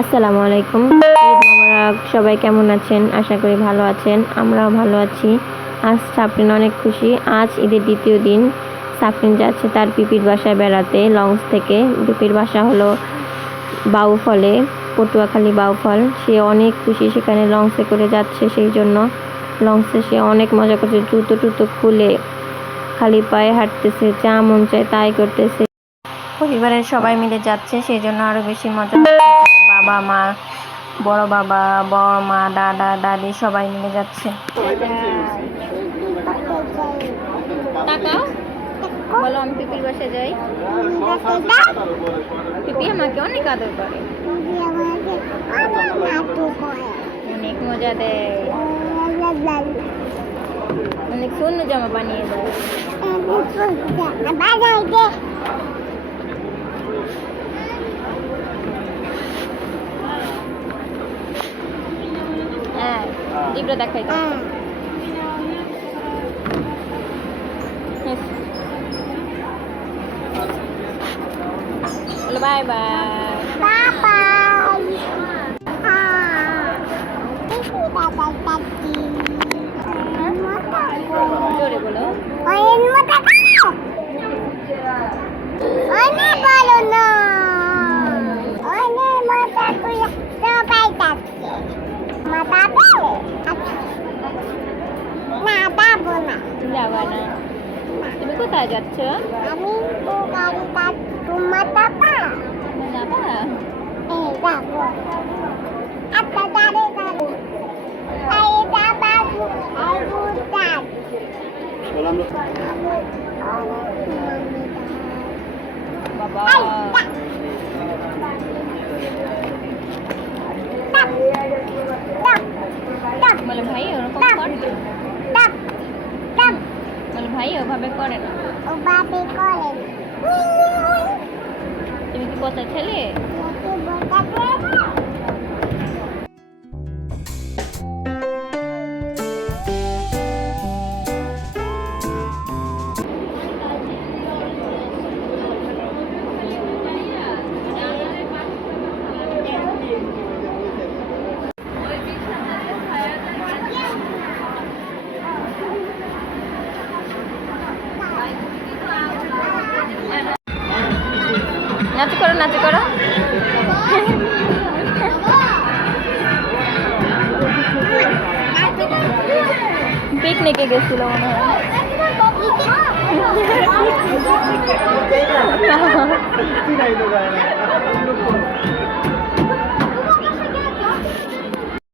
আসসালামু আলাইকুম। ঈদ মোবারক। সবাই কেমন আছেন? আশা করি ভালো আছেন। আমরাও ভালো আছি। আজ সাফরিন অনেক খুশি। আজ ঈদের দ্বিতীয় দিন। সাফরিন যাচ্ছে তার পিপির বাসায় বেড়াতে লঞ্চ থেকে। পিপির বাসা হলো বাউফলে, পটুয়াখালী বাউফল। সে অনেক খুশি, সেখানে লঞ্চে করে যাচ্ছে। সেই জন্য লঞ্চে সে অনেক মজা করছে, জুতো টুতো খুলে খালি পায়ে হাঁটতেছে, যা মন চায় তাই করতেছে। পরিবারের সবাই মিলে যাচ্ছে, সেই জন্য আরো বেশি মজা হচ্ছে। বাবা মা, বড় বাবা, বড় মা, দাদা দাদি সবাই মিলে যাচ্ছে। তাকাও, বলো আমি পিপির বাসায় যাই। পিপি আমাকে অনেক আদর করে, অনেক মজা দেয়, অনেক সুন্দর জামা বানিয়ে দেয়। হ্যাঁ, জিব্রা দেখাই দাও। বলো বাই বাই। জোরে বলো। যাবা না? তুমি কোথায় যাচ্ছ? আমি তো গাড়িটা তোমার বাবা যাবা? যাবো। আচ্ছা দাঁড়ে দাঁড়ে এই বাবা এই বুঝাই বাবা বলে ভাই ওরকম করে না, বলে ভাই ওভাবে করে না। ওভাবে করে তুমি কি পচা ছেলে? নাচু করো, নাচু করো। পিকনিকে গেছিল মনে হয়।